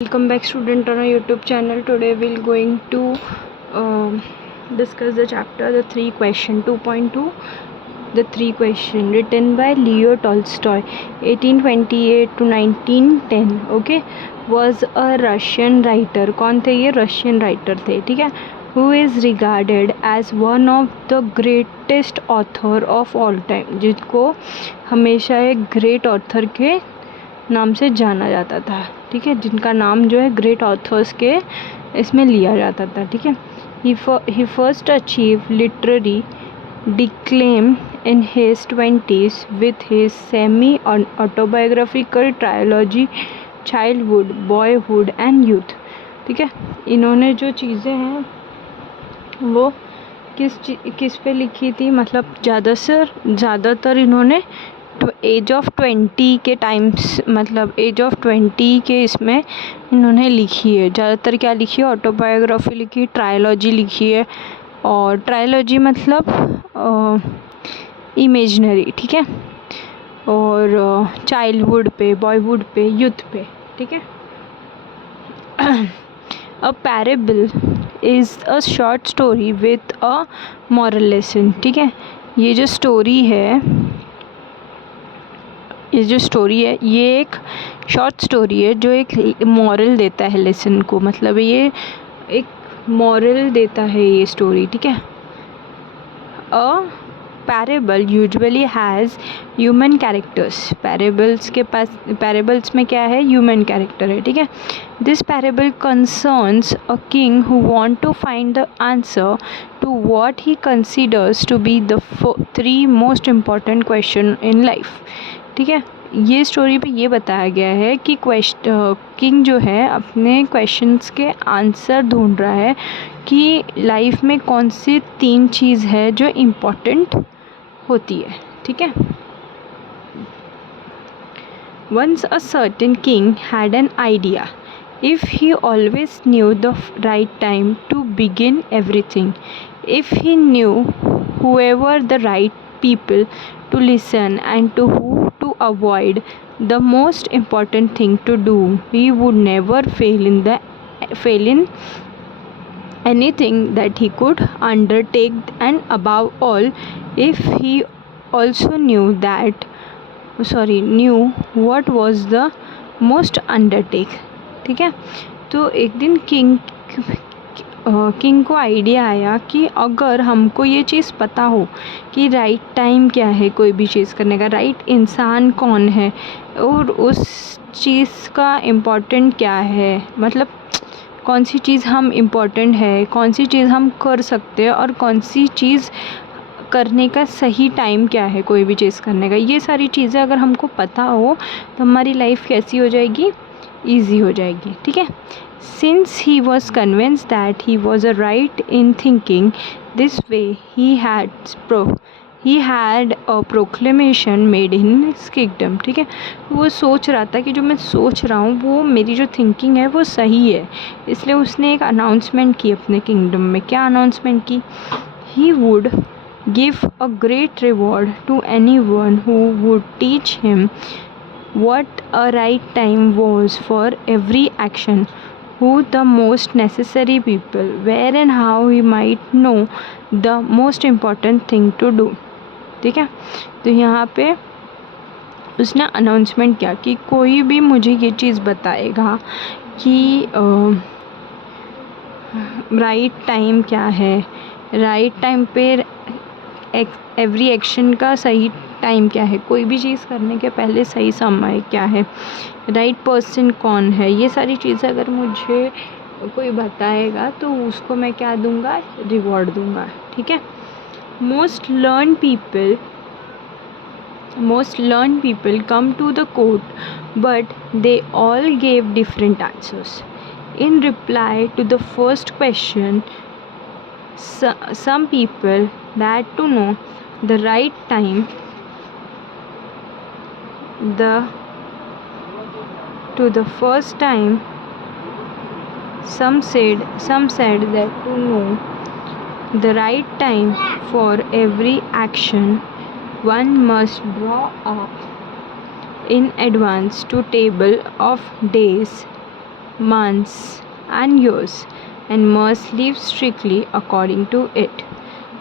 Welcome back student on our YouTube channel. Today we'll going to discuss the chapter the 3 question 2.2, the 3 question written by Leo Tolstoy 1828 to 1910. Okay, was a Russian writer. कौन थे ये? Russian writer थे, ठीक है. Who is regarded as one of the greatest author of all time, जिसको हमेशा एक great author के नाम से जाना जाता था, ठीक है, जिनका नाम जो है ग्रेट ऑथर्स के इसमें लिया जाता था, ठीक है. He first achieve literary acclaim in his 20s with his semi autobiographical trilogy childhood, boyhood and youth, ठीक है. इन्होंने जो चीज़ें हैं वो किस पे लिखी थी, मतलब ज़्यादातर इन्होंने एज ऑफ 20 के टाइम्स, मतलब एज ऑफ 20 के इसमें इन्होंने लिखी है. ज़्यादातर क्या लिखी है? ऑटोबायोग्राफी लिखी है, ट्रायोलॉजी लिखी है. और ट्रायोलॉजी मतलब इमेजनरी, ठीक है. और चाइल्डहुड पे, बॉयहुड पे, यूथ पे, ठीक है. A parable is a short story with a moral lesson, ठीक है. ये जो स्टोरी है ये एक शॉर्ट स्टोरी है जो एक मॉरल देता है लेसन को, मतलब ये एक मॉरल देता है ये स्टोरी, ठीक है. A parable usually has human characters. Parables में क्या है? ह्यूमन कैरेक्टर है, ठीक है. This parable concerns a king who want to find the answer to what he considers to be the 3 most important question in life, ठीक है. ये story पे ये बताया गया है कि किंग जो है अपने क्वेश्चंस के आंसर ढूंढ रहा है कि लाइफ में कौन सी 3 चीज़ है जो इम्पोर्टेंट होती है, ठीक है. Once a certain king had an idea. If he always knew the right time to begin everything, if he knew whoever the right people to listen and to who to avoid, the most important thing to do, he would never fail in anything that he could undertake. And above all, if he also knew what was the most undertake, ठीक है. तो एक दिन king को idea आया कि अगर हमको ये चीज़ पता हो कि राइट टाइम क्या है कोई भी चीज़ करने का, राइट इंसान कौन है और उस चीज़ का इम्पोर्टेंट क्या है, मतलब कौन सी चीज़ हम इम्पोर्टेंट है, कौन सी चीज़ हम कर सकते हैं और कौन सी चीज़ करने का सही टाइम क्या है कोई भी चीज़ करने का, ये सारी चीज़ें अगर हमको पता हो तो हमारी लाइफ कैसी हो जाएगी? ईजी हो जाएगी, ठीक है. Since he was convinced that he was right in thinking this way, he had a proclamation made in his kingdom, ठीक है. वो सोच रहा था कि जो मैं सोच रहा हूँ वो मेरी जो थिंकिंग है वो सही है, इसलिए उसने एक अनाउंसमेंट की अपने किंगडम में. क्या अनाउंसमेंट की? He would give a great reward to anyone who would teach him what a right time was for every action, who the most necessary people, where and how he might know the most important thing to do, ठीक है. तो यहाँ पे उसने announcement किया कि कोई भी मुझे ये चीज़ बताएगा कि राइट टाइम क्या है, राइट टाइम पे एवरी एक्शन का सही टाइम क्या है, कोई भी चीज़ करने के पहले सही समय क्या है, राइट पर्सन कौन है, ये सारी चीज़ें अगर मुझे कोई बताएगा तो उसको मैं क्या दूंगा? रिवॉर्ड दूंगा, ठीक है. Most learn people come to the court but they all gave different answers. In reply to the first question, some people that to know the right time to the first time, some said that to know the right time for every action one must draw up in advance to table of days months and years and must live strictly according to it.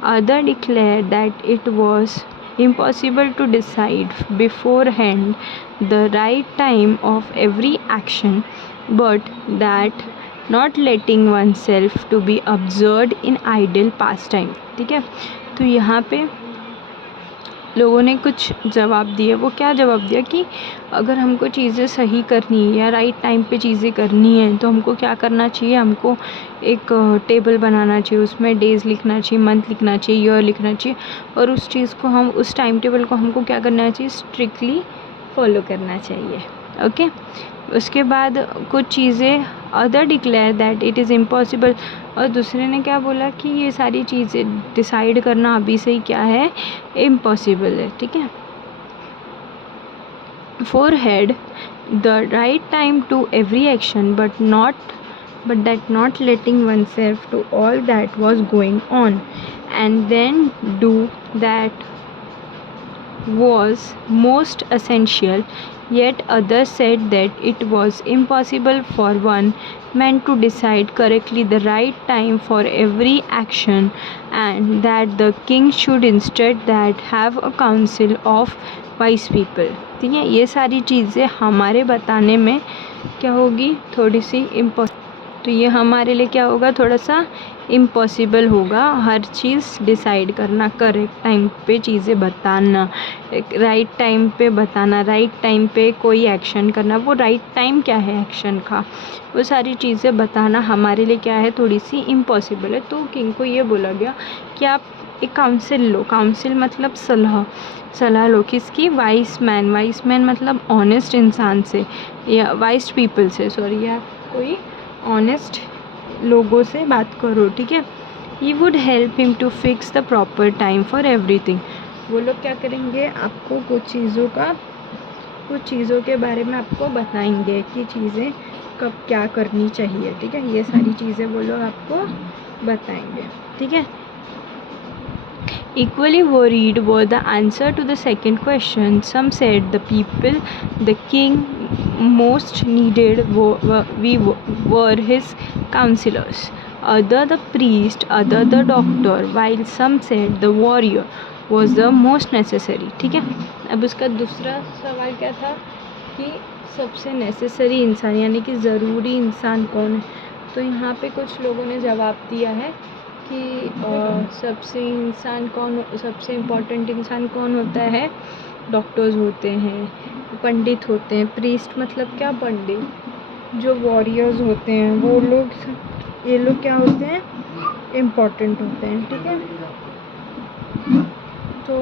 Others declared that it was impossible to decide beforehand the right time of every action, but that not letting oneself to be absorbed in idle pastime. ठीक है, तो यहाँ पे लोगों ने कुछ जवाब दिए। वो क्या जवाब दिया कि अगर हमको चीज़ें सही करनी है या राइट टाइम पे चीज़ें करनी है तो हमको क्या करना चाहिए, हमको एक टेबल बनाना चाहिए, उसमें डेज़ लिखना चाहिए, मंथ लिखना चाहिए, ईयर लिखना चाहिए, और उस चीज़ को हम उस टाइम टेबल को हमको क्या करना चाहिए, स्ट्रिक्टली फॉलो करना चाहिए। ओके, उसके बाद कुछ चीज़ें other declare that it is impossible, और दूसरे ने क्या बोला कि ये सारी चीज़ें डिसाइड करना अभी से ही क्या है, इम्पॉसिबल है। ठीक है, for head the right time to every action but that not letting oneself to all that was going on and then do that was most essential. Yet others said that it was impossible for one man to decide correctly the right time for every action, and that the king should instead that have a council of wise people. ठीक है, ये सारी चीज़ें हमारे बताने में क्या होगी, थोड़ी सी तो ये हमारे लिए क्या होगा, थोड़ा सा इम्पॉसिबल होगा हर चीज़ डिसाइड करना, करेक्ट टाइम पे चीज़ें बताना, राइट टाइम पे बताना, राइट टाइम पे कोई एक्शन करना, वो राइट टाइम क्या है एक्शन का, वो सारी चीज़ें बताना हमारे लिए क्या है, थोड़ी सी इम्पॉसिबल है। तो किंग को ये बोला गया कि आप एक काउंसिल लो, काउंसिल मतलब सलाह लो, किसकी, वाइस मैन मतलब ऑनेस्ट इंसान से या वाइस पीपल से, सॉरी, या कोई ऑनेस्ट लोगों से बात करो। ठीक है, he would help him to fix the proper time for everything. वो लोग क्या करेंगे, आपको कुछ चीज़ों के बारे में आपको बताएंगे कि चीज़ें कब क्या करनी चाहिए। ठीक है, ये सारी चीज़ें वो लोग आपको बताएंगे। ठीक है, equally worried was the answer to the second question. Some said the people the king most needed were his counselors, other the priest, other the doctor, while some said the warrior was the most necessary. ठीक है, अब उसका दूसरा सवाल क्या था कि सबसे नेसेसरी इंसान यानी कि ज़रूरी इंसान कौन है। तो यहाँ पे कुछ लोगों ने जवाब दिया है कि सबसे इम्पोर्टेंट इंसान कौन होता है, डॉक्टर्स होते हैं, पंडित होते हैं, प्रीस्ट मतलब क्या, पंडित, जो वॉरियर्स होते हैं वो लोग, ये लोग क्या होते हैं, इम्पोर्टेंट होते हैं। ठीक है, तो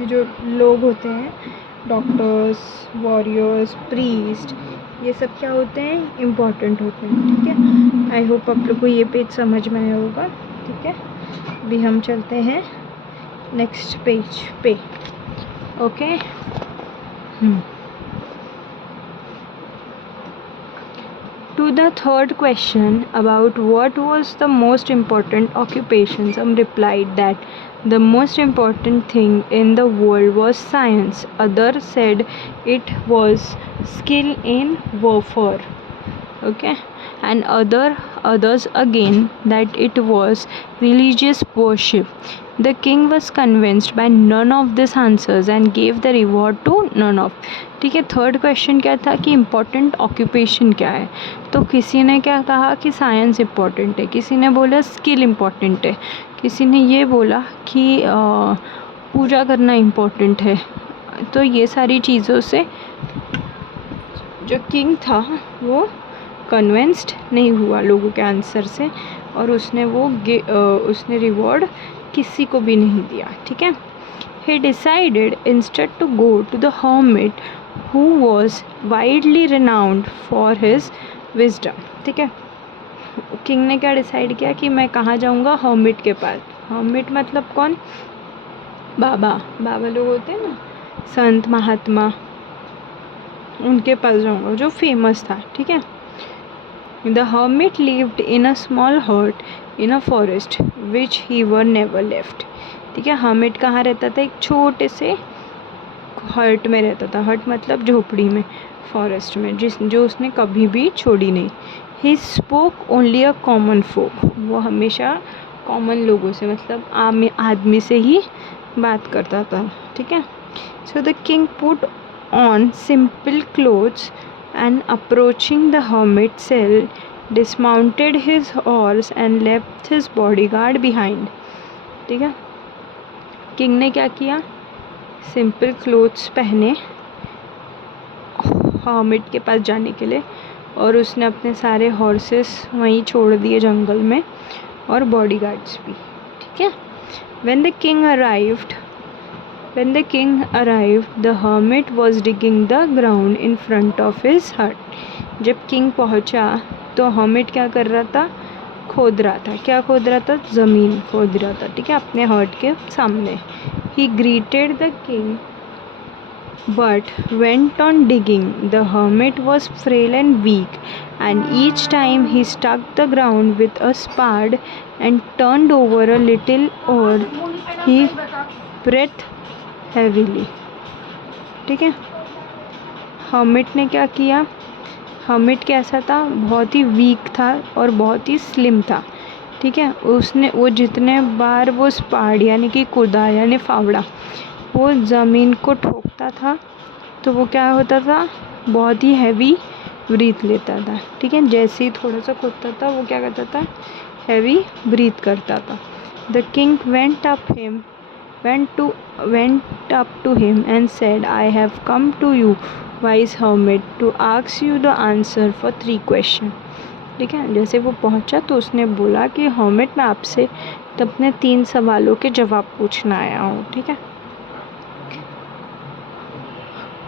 ये जो लोग होते हैं, डॉक्टर्स, वॉरियर्स, प्रीस्ट, ये सब क्या होते हैं, इम्पॉर्टेंट होते हैं। ठीक है, आई होप आप लोग को ये पेज समझ में आया होगा। ठीक है, अभी हम चलते हैं नेक्स्ट पेज पे। Okay, to the third question about what was the most important occupation, some replied that the most important thing in the world was science. Others said it was skill in warfare. Okay, and others again that it was religious worship. The king was convinced by none of these answers and gave the reward to none of. ठीक है, third question क्या था कि important occupation क्या है। तो किसी ने क्या कहा कि साइंस इम्पोर्टेंट है, किसी ने बोला स्किल इम्पोर्टेंट है, किसी ने ये बोला कि पूजा करना इम्पोर्टेंट है। तो ये सारी चीज़ों से जो किंग था वो कन्विंस्ड नहीं हुआ लोगों के आंसर से, और उसने रिवॉर्ड किसी को भी नहीं दिया। ठीक है, he decided instead to go to the hermit who was widely renowned for his wisdom. ठीक है, किंग ने क्या डिसाइड किया कि मैं कहाँ जाऊँगा, हर्मिट के पास। हर्मिट मतलब कौन, बाबा लोग होते हैं ना, संत महात्मा, उनके पास जाऊँगा जो फेमस था। ठीक है, The hermit lived in a small hut in a forest which he were never left. ठीक है, hermit कहाँ रहता था, एक छोटे से हट में रहता था, हट मतलब झोपड़ी में, फॉरेस्ट में, जो उसने कभी भी छोड़ी नहीं। He spoke only a common folk, वो हमेशा कॉमन लोगों से मतलब आदमी से ही बात करता था, ठीक है। So the king put on simple clothes and approaching the hermit cell dismounted his horse and left his bodyguard behind, ठीक है। किंग ने क्या किया, सिंपल क्लोथ्स पहने हर्मिट के पास जाने के लिए, और उसने अपने सारे हॉर्सेस वहीं छोड़ दिए जंगल में, और बॉडीगार्ड्स भी, ठीक है। When the king arrived, the hermit was digging the ground in front of his hut. जब किंग पहुंचा तो हर्मिट क्या कर रहा था, खोद रहा था। क्या खोद रहा था, ज़मीन खोद रहा था, ठीक है, अपने हट के सामने। He greeted the king but went on digging. The hermit was frail and weak, and each time he struck the ground with a spade and turned over a little earth, he breathed heavily, ठीक है। Hermit ने क्या किया, hermit कैसा था, बहुत ही week था और बहुत ही स्लिम था, ठीक है। वो जितने बार वो स्पाड यानी कि कुदा यानी फावड़ा वो ज़मीन को ठोकता था तो वो क्या होता था, बहुत ही हैवी ब्रीथ लेता था, ठीक है। जैसे ही थोड़ा सा खोदता था वो क्या करता था, हैवी ब्रीथ करता था। The king went up to him and said, I have come to you, wise hermit, to ask you the answer for 3 questions, ठीक है। जैसे वो पहुंचा तो उसने बोला कि हर्मिट, मैं आपसे अपने 3 सवालों के जवाब पूछना आया हूँ, ठीक है।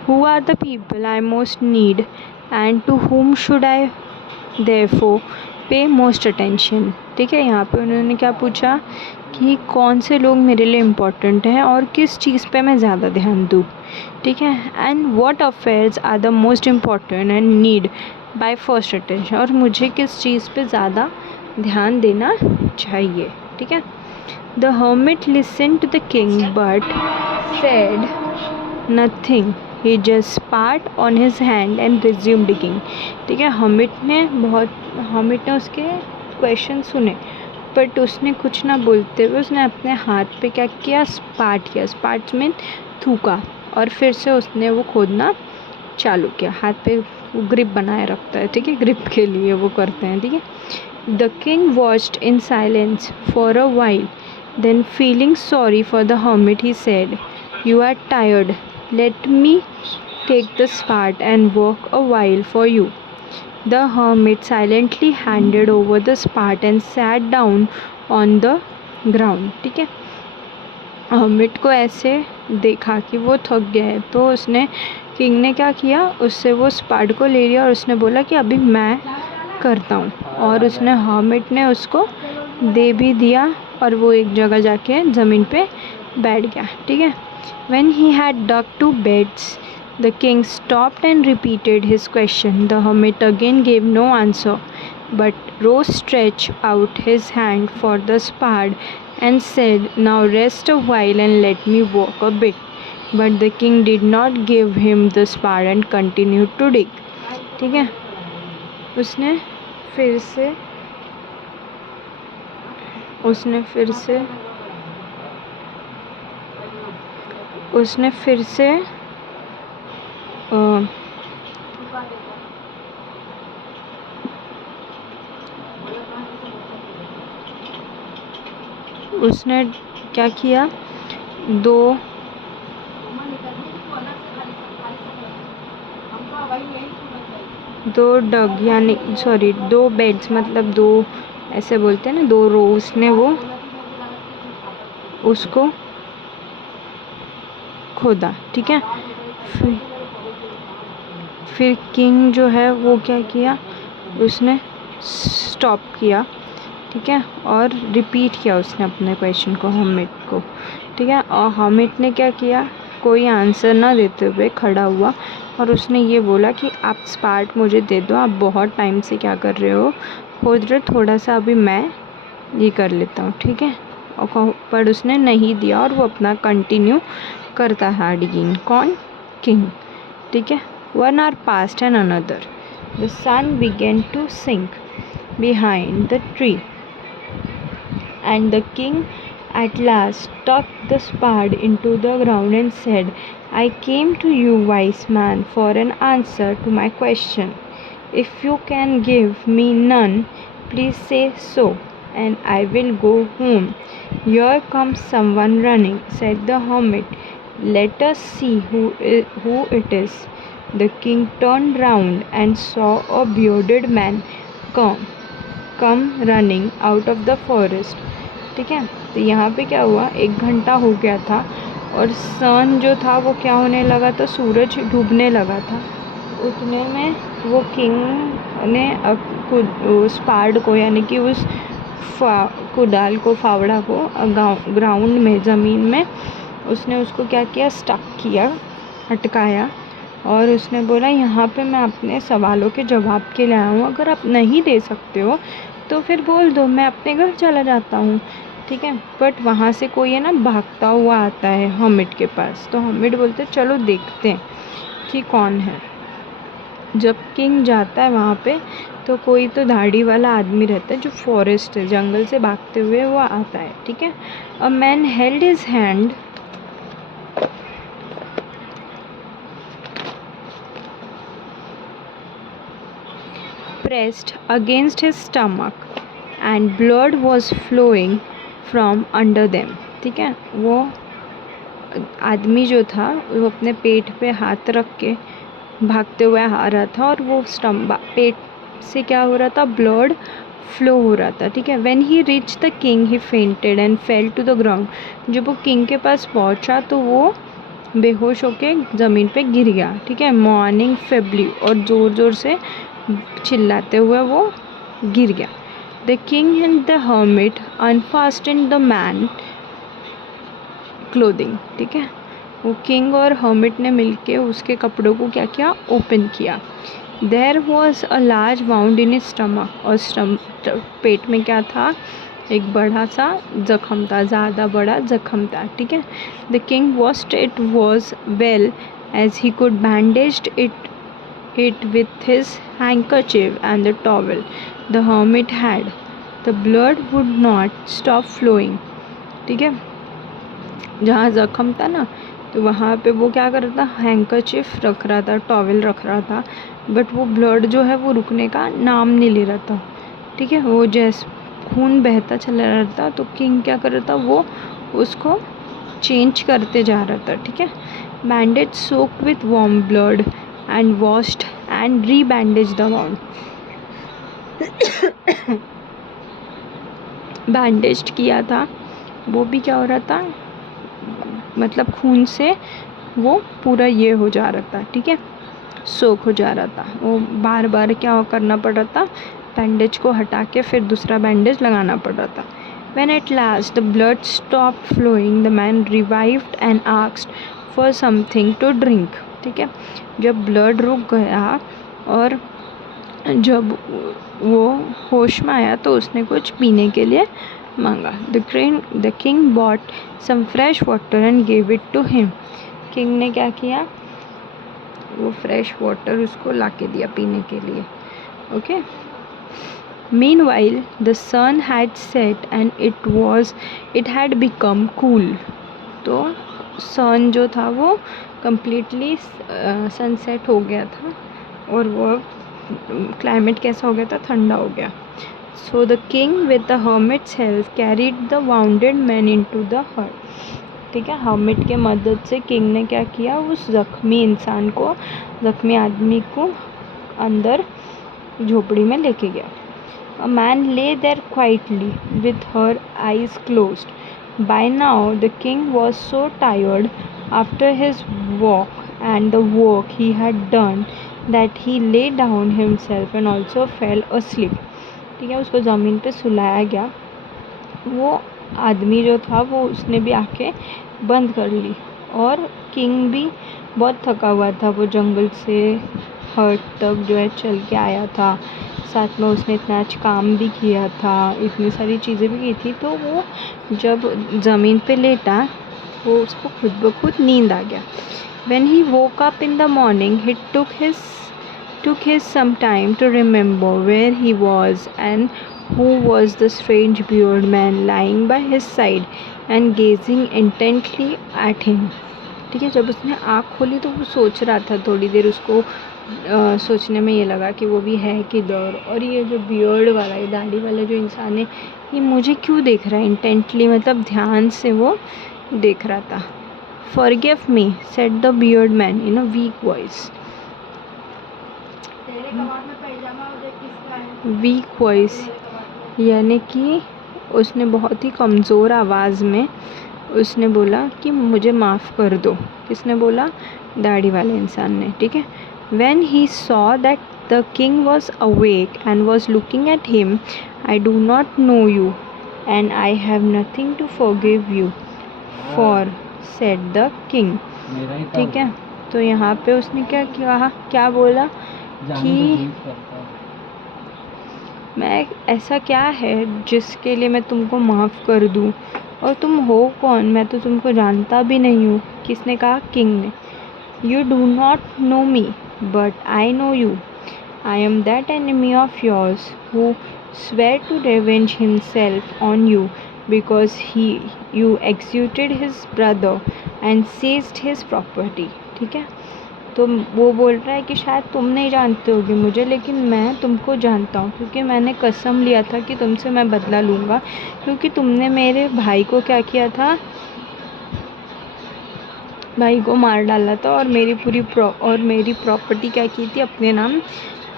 Who are the people I most need and to whom should I therefore pay most attention, ठीक है। यहाँ पे उन्होंने क्या पूछा कि कौन से लोग मेरे लिए इम्पोर्टेंट हैं और किस चीज़ पे मैं ज़्यादा ध्यान दूँ, ठीक है। And what affairs are the most important and need by first attention, और मुझे किस चीज़ पे ज़्यादा ध्यान देना चाहिए, ठीक है। The hermit listened to the king but said nothing, he just spat on his hand and resumed digging, ठीक है। हर्मिट ने उसके क्वेश्चन सुने बट उसने कुछ ना बोलते हुए उसने अपने हाथ पे क्या किया, स्पाट किया। स्पाट मीन थूका, और फिर से उसने वो खोदना चालू किया। हाथ पे वो ग्रिप बनाए रखता है, ठीक है, ग्रिप के लिए वो करते हैं, ठीक है। The king watched in silence for a while, then feeling sorry for the hermit he said, you are tired, let me take the spade and work a while for you. The hermit silently handed over the spade and sat down on the ground, ठीक है। Hermit को ऐसे देखा कि वो थक गया है तो किंग ने क्या किया, उससे वो स्पाड को ले लिया और उसने बोला कि अभी मैं करता हूँ, और हर्मिट ने उसको दे भी दिया और वो एक जगह जाके ज़मीन पे बैठ गया, ठीक है। When he had dug 2 beds, the king stopped and repeated his question. The hermit again gave no answer, but Rose stretched out his hand for the spade and said, now rest a while and let me walk a bit. But the king did not give him the spade and continued to dig. ठीक है, उसने फिर से उसने क्या किया, दो डग यानी सॉरी 2 बेड्स मतलब 2 ऐसे बोलते हैं ना, 2 रो, उसने वो उसको खोदा, ठीक है। फिर किंग जो है वो क्या किया, उसने स्टॉप किया, ठीक है, और रिपीट किया उसने अपने क्वेश्चन को हर्मिट को, ठीक है। और हर्मिट ने क्या किया, कोई आंसर ना देते हुए खड़ा हुआ और उसने ये बोला कि आप स्पार्ट मुझे दे दो, आप बहुत टाइम से क्या कर रहे हो, खोद रहे, थोड़ा सा अभी मैं ये कर लेता हूँ, ठीक है। और पर उसने नहीं दिया और वो अपना कंटिन्यू करता है डिगिंग, कौन, किंग, ठीक है। 1 hour passed and another. The sun began to sink behind the tree, and the king at last stuck the spade into the ground and said, I came to you, wise man, for an answer to my question. If you can give me none, please say so, and I will go home. Here comes someone running, said the hermit. Let us see who it is. The king turned round and saw a bearded man come running out of the forest. ठीक है, तो यहाँ पे क्या हुआ, 1 घंटा हो गया था और सन जो था वो क्या होने लगा था, सूरज डूबने लगा था। उतने में वो किंग ने उस पहाड़ को, यानी कि उस कुदाल को, फावड़ा को ग्राउंड में, ज़मीन में उसने उसको क्या किया, स्टक किया, अटकाया, और उसने बोला यहाँ पे मैं अपने सवालों के जवाब के लिए आया हूँ, अगर आप नहीं दे सकते हो तो फिर बोल दो, मैं अपने घर चला जाता हूँ। ठीक है, बट वहाँ से कोई है ना भागता हुआ आता है हर्मिट के पास, तो हर्मिट बोलते चलो देखते हैं कि कौन है। जब किंग जाता है वहाँ पे तो कोई तो दाढ़ी वाला आदमी रहता है जो फॉरेस्ट है, जंगल से भागते हुए वो आता है। ठीक है, a man held his hand pressed against his stomach and blood was flowing from under them. ठीक है, वो आदमी जो था वो अपने पेट पे हाथ रख के भागते हुए आ रहा था और वो पेट से क्या हो रहा था, ब्लड फ्लो हो रहा था। ठीक है, when he reach the king he fainted and fell to the ground. जब वो किंग के पास पहुंचा तो वो बेहोश होके ज़मीन पे गिर गया। ठीक है, मॉर्निंग फेबली, और ज़ोर ज़ोर से चिल्लाते हुए वो गिर गया। The king and the hermit unfastened the man clothing. ठीक है, वो किंग और हर्मिट ने मिलके उसके कपड़ों को क्या किया, ओपन किया। There was a large wound in stomach, और पेट में क्या था, एक बड़ा सा जख्म था, ज़्यादा बड़ा जख्म था। ठीक है, the king washed it was well as he could bandaged it with his handkerchief and the towel the hermit had. The blood would not stop flowing. ठीक है, जहाँ ज़ख्म था ना तो वहाँ पे वो क्या कर रहा था, हैंकरचिफ रख रहा था, टॉवल रख रहा था, बट वो ब्लड जो है वो रुकने का नाम नहीं ले रहा था। ठीक है, वो जैसे खून बहता चला रहा था, तो किंग क्या कर रहा था, वो उसको चेंज करते जा रहा था। ठीक है, bandage soaked with warm blood and washed and rebandaged the wound. Bandage किया था, वो भी क्या हो रहा था, मतलब खून से वो पूरा ये हो जा रहा था। ठीक है, सोख हो जा रहा था, वो बार बार क्या करना पड़ रहा था, बैंडेज को हटा के फिर दूसरा बैंडेज लगाना पड़ रहा था। When at last the blood stopped flowing, the man revived and asked for something to drink. ठीक है, जब ब्लड रुक गया और जब वो होश में आया तो उसने कुछ पीने के लिए मांगा। The king bought some fresh water and gave it to him. King ने क्या किया, वो फ्रेश वाटर उसको ला के दिया पीने के लिए। Okay, meanwhile the sun had set and it had become cool. तो सन जो था वो कम्प्लीटली सनसेट हो गया था और वो क्लाइमेट कैसा हो गया था, ठंडा हो गया। सो the king with the hermits help carried the bounded man into the हट। ठीक है, हर्मिट के मदद से किंग ने क्या किया, उस ज़ख्मी इंसान को, ज़ख्मी आदमी को अंदर झोपड़ी में लेके गया। A man lay their quietly with her eyes closed. By now the king was so tired after his walk and the work he had done that he lay down himself and also fell asleep. ठीक है, उसको ज़मीन पे सुलाया गया। वो आदमी जो था वो उसने भी आंखें बंद कर ली, और किंग भी बहुत थका हुआ था, वो जंगल से हट तक जो है चल के आया था, साथ में उसने इतना अच्छा काम भी किया था, इतनी सारी चीज़ें भी की थी। तो वो जब ज़मीन पे लेटा वो उसको खुद ब खुद नींद आ गया। When he woke up in the morning, he took his some time to remember where he was and who was the strange bearded man lying by his side and gazing intently at him. ठीक है, जब उसने आँख खोली तो वो सोच रहा था, थोड़ी देर उसको सोचने में ये लगा कि वो भी है किधर, और ये जो बियर्ड वाला, ये दाढ़ी वाला जो इंसान है, ये मुझे क्यों देख रहा है इंटेंटली, मतलब ध्यान से वो देख रहा था. Forgive me, said the bearded man in a weak voice. Weak voice यानी कि उसने बहुत ही कमज़ोर आवाज़ में उसने बोला कि मुझे माफ़ कर दो. किसने बोला? दाढ़ी वाले इंसान ने. ठीक है. When he saw that the king was awake and was looking at him, I do not know you, and I have nothing to forgive you for, said the king. ठीक है. तो यहाँ पे उसने क्या बोला कि मैं ऐसा क्या है जिसके लिए मैं तुमको माफ़ कर दूँ, और तुम हो कौन, मैं तो तुमको जानता भी नहीं हूँ. किसने कहा? किंग ने. You do not know me, but I know you. I am that enemy of yours who swore to revenge himself on you because you executed his brother and seized his property. ठीक है. तो वो बोल रहा है कि शायद तुम नहीं जानते होगे मुझे, लेकिन मैं तुमको जानता हूँ, क्योंकि मैंने कसम लिया था कि तुमसे मैं बदला लूँगा, क्योंकि तुमने मेरे भाई को क्या किया था, भाई को मार डाला था, और मेरी प्रॉपर्टी क्या की थी, अपने नाम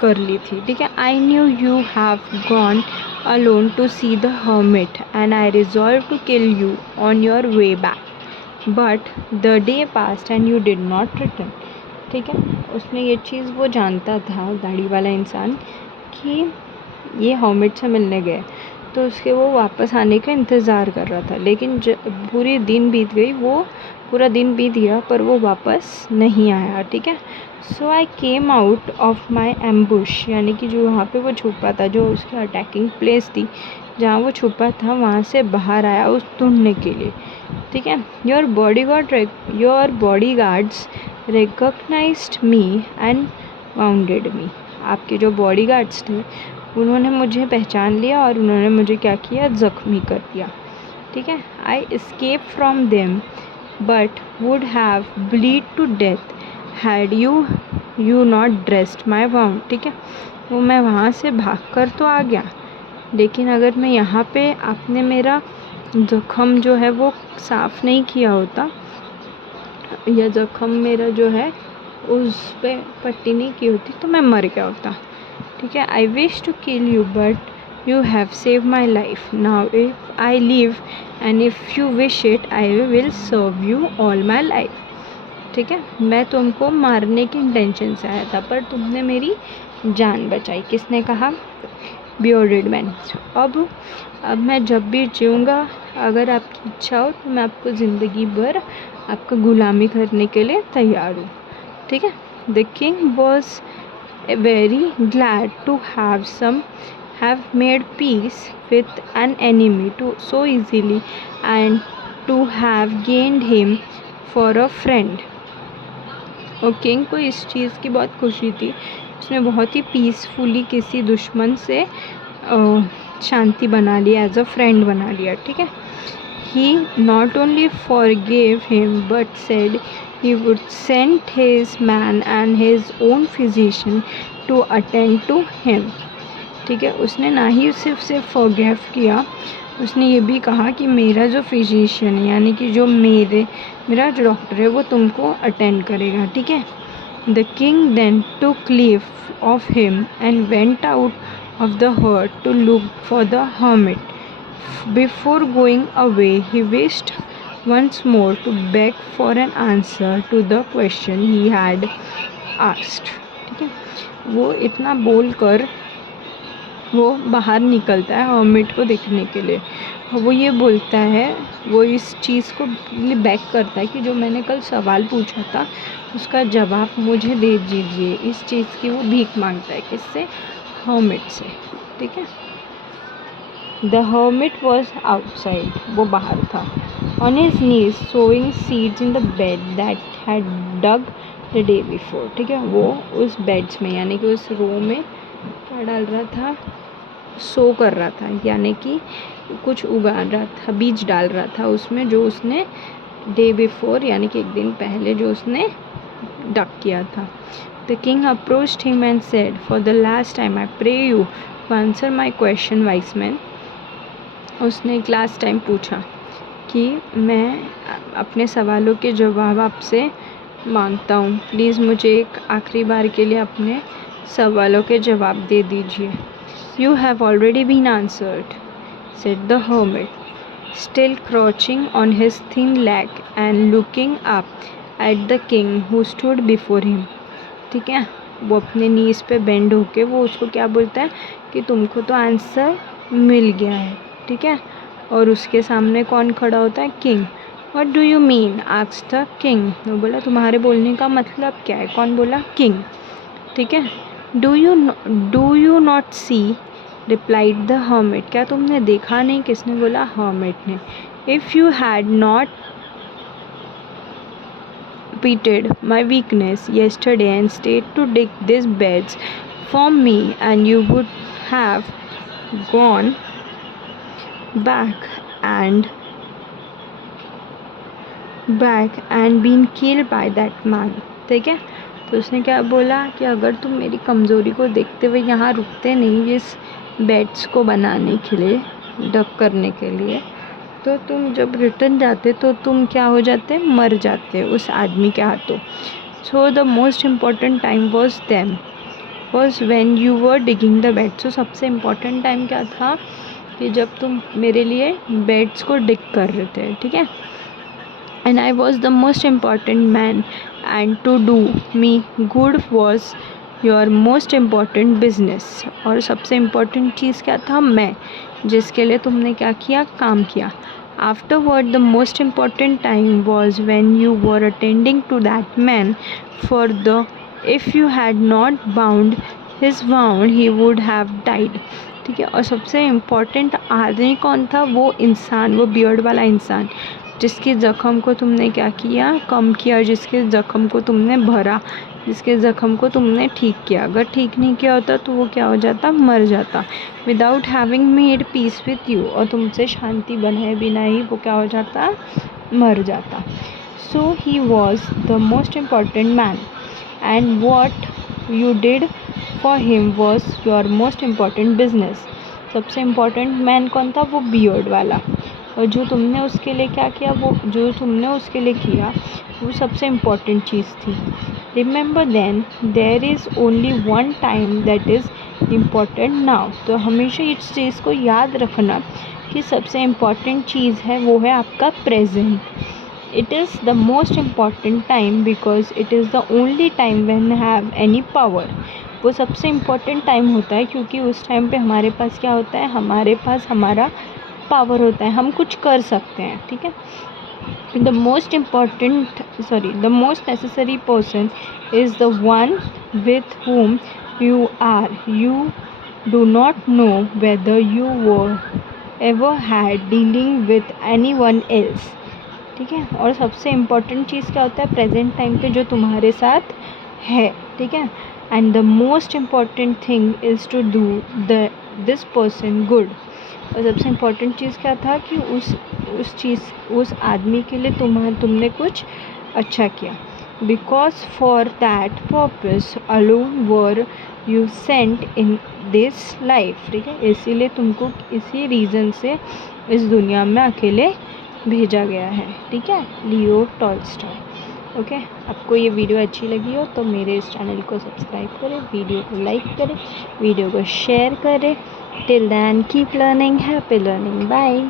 कर ली थी. ठीक है. I knew you have gone alone to see the hermit and I resolve to kill you on your way back, but the day passed and you did not return. ठीक है. उसने ये चीज़ वो जानता था, दाढ़ी वाला इंसान, कि ये हर्मिट से मिलने गए, तो उसके वो वापस आने का इंतज़ार कर रहा था. लेकिन पूरा दिन बीत गया पर वो वापस नहीं आया. ठीक है. So I came out of my ambush, यानी कि जो वहाँ पे वो छुपा था, जो उसकी अटैकिंग प्लेस थी जहाँ वो छुपा था, वहाँ से बाहर आया उस ढूंढने के लिए. ठीक है. Your body guards recognised me and wounded me. आपके जो बॉडी गार्ड्स थे उन्होंने मुझे पहचान लिया और उन्होंने मुझे क्या किया, ज़ख्मी कर दिया. ठीक है. I escape from them but would have bleed to death had you not dressed my wound. ठीक है. वो मैं वहाँ से भाग कर तो आ गया, लेकिन अगर मैं यहाँ पे आपने मेरा ज़ख्म जो है वो साफ़ नहीं किया होता, या ज़ख्म मेरा जो है उस पर पट्टी नहीं की होती, तो मैं मर गया होता. ठीक है. I wish to kill you but you have save my life. Now if I live and if you wish it I will serve you all my life. ठीक है. मैं तुमको मारने की इंटेंशन से आया था, पर तुमने मेरी जान बचाई. किसने कहा? Bearded man. अब मैं जब भी जीऊँगा, अगर आपकी इच्छा हो तो मैं आपको ज़िंदगी भर आपका गुलामी करने के लिए तैयार हूँ. ठीक है. The king was very glad to have made peace with an enemy so easily and to have gained him for a friend. और किंग को इस चीज़ की बहुत खुशी थी, उसने बहुत ही पीसफुली किसी दुश्मन से शांति बना लिया, एज अ फ्रेंड बना लिया. ठीक है. He not only forgave him but said he would send his man and his own physician to attend to him. ठीक है. उसने ना ही सिर्फ फॉरगिव किया, उसने ये भी कहा कि मेरा जो फिजिशियन है, यानी कि जो मेरा जो डॉक्टर है, वो तुमको अटेंड करेगा. ठीक है. The king then took leave of him and went out of the hut to look for the hermit. Before going away, he wished once more to beg for an answer to the question he had asked. ठीक है. वो इतना बोलकर वो बाहर निकलता है hermit को देखने के लिए. वो ये बोलता है, वो इस चीज़ को बैक करता है कि जो मैंने कल सवाल पूछा था उसका जवाब मुझे दे दीजिए. इस चीज़ की वो भीख मांगता है. किससे? हर्मिट से. ठीक है. The hermit was outside. वो बाहर था. On his knees, sowing seeds in the bed that had dug the day before. ठीक है, वो उस बेड्स में यानी कि उस रो में क्या डाल रहा था, सो कर रहा था, यानी कि कुछ उगा रहा था, बीज डाल रहा था उसमें, जो उसने डे बिफोर यानी कि एक दिन पहले जो उसने डक किया था. The king approached him and said, "For the last time I pray you to answer my question, wise man." उसने एक लास्ट टाइम पूछा कि मैं अपने सवालों के जवाब आपसे मांगता हूँ, प्लीज़ मुझे एक आखिरी बार के लिए अपने सवालों के जवाब दे दीजिए. "You have already been answered," said the hermit, still crouching on his thin leg and looking up at the king who stood before him. ठीक है, वो अपने नीज पे बेंड होके वो उसको क्या बोलता है कि तुमको तो आंसर मिल गया है. ठीक है, और उसके सामने कौन खड़ा होता है, king. What do you mean, asked the king. वो बोला तुम्हारे बोलने का मतलब क्या है. कौन बोला, किंग. ठीक है, do you not see, replied the hermit. क्या तुमने देखा नहीं, किसने बोला, हर्मिट ने. If you had not repeated my weakness yesterday and stayed to dig these beds for me, and you would have gone back and been killed by that man. ठीक है, तो उसने क्या बोला कि अगर तुम मेरी कमज़ोरी को देखते हुए यहाँ रुकते नहीं इस बेड्स को बनाने के लिए, डक करने के लिए, तो तुम जब रिटर्न जाते तो तुम क्या हो जाते, मर जाते उस आदमी के हाथों. So the most important time was when you were digging the bed. So सबसे इम्पॉर्टेंट टाइम क्या था कि जब तुम मेरे लिए बेड्स को डिग कर रहे थे. ठीक है, and I was the most important man, and to do me good was your most important business. और सबसे इम्पॉर्टेंट चीज़ क्या था, मैं, जिसके लिए तुमने क्या किया, काम किया. Afterward, the most important time was when you were attending to that man for the, if you had not bound his wound, he would have died. ठीक है, और सबसे इम्पॉर्टेंट आदमी कौन था, वो इंसान, वो बियर्ड वाला इंसान, जिसके ज़ख़म को तुमने क्या किया, कम किया, जिसके ज़ख़म को तुमने भरा, जिसके ज़ख़म को तुमने ठीक किया. अगर ठीक नहीं किया होता तो वो क्या हो जाता, मर जाता. Without having made peace with you, और तुमसे शांति बनाए बिना ही वो क्या हो जाता, मर जाता. So he was the most important man, and what you did for him was your most important business. सबसे इम्पॉर्टेंट मैन कौन था, वो बियर्ड वाला, और जो तुमने उसके लिए क्या किया, वो जो तुमने उसके लिए किया वो सबसे इम्पॉर्टेंट चीज़ थी. Remember then there is only one time that is important now. तो हमेशा इस चीज़ को याद रखना कि सबसे इम्पॉर्टेंट चीज़ है वो है आपका present. It is the most important time because it is the only time when have any power. वो सबसे इम्पॉर्टेंट टाइम होता है क्योंकि उस टाइम पे हमारे पास क्या होता है, हमारे पास हमारा पावर होता है, हम कुछ कर सकते हैं. ठीक है, the most necessary person is the one with whom you are. You do not know whether you were ever had dealing with anyone else. ठीक है, और सबसे इम्पॉर्टेंट चीज़ क्या होता है, प्रेजेंट टाइम पे जो तुम्हारे साथ है. ठीक है, and the most important thing is to do this person good. और सबसे इम्पॉर्टेंट चीज़ क्या था कि उस आदमी के लिए तुमने कुछ अच्छा किया. Because for that purpose alone were you sent in this life. ठीक है, इसीलिए तुमको इसी रीज़न से इस दुनिया में अकेले भेजा गया है. ठीक है, लियो टॉल्स्टॉय. ओके, आपको ये वीडियो अच्छी लगी हो तो मेरे इस चैनल को सब्सक्राइब करें, वीडियो को लाइक करें, वीडियो को शेयर करें. Till then keep learning, happy learning, bye.